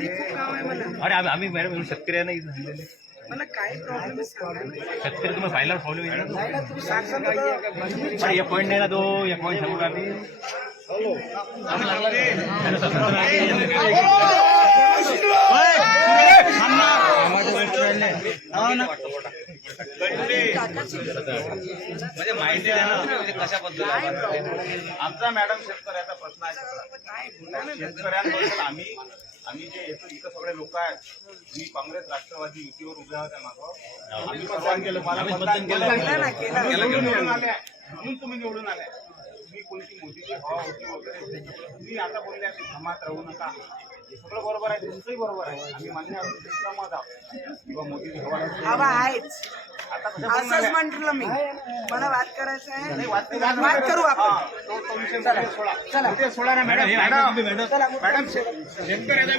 अरे आम्ही मॅडम शेतकरी नाही मला काय प्रॉब्लेम शेतकरी तुम्ही फायनल फॉलो एक पॉईंट नाही ना तो एक पॉईंट सांगू आम्ही म्हणजे माहिती आहे ना कशा पद्धतीने आमचा मॅडम शेतकऱ्याचा प्रश्न आहे शेतकऱ्यांबद्दल आम्ही जे येतो इथं सगळे लोक आहेत मी काँग्रेस राष्ट्रवादी युतीवर उभे होत्या मागं आम्ही मतदान केलं मला मतदान केलं निवडून आल्या म्हणून तुम्ही निवडून आल्या तुम्ही कोणती मोदीची हवा होती वगैरे तुम्ही आता बोलल्या की धमात राहू नका हे सगळं बरोबर आहे तुमचंही बरोबर आहे आम्ही मान्य आहोत सहमत आहोत किंवा मोदीची हवा आहेच असंच म्हटलं मी मला वाद करायचं आहे वाद करू आपण तो विषय सोडा ना मॅडम शेतकऱ्याचा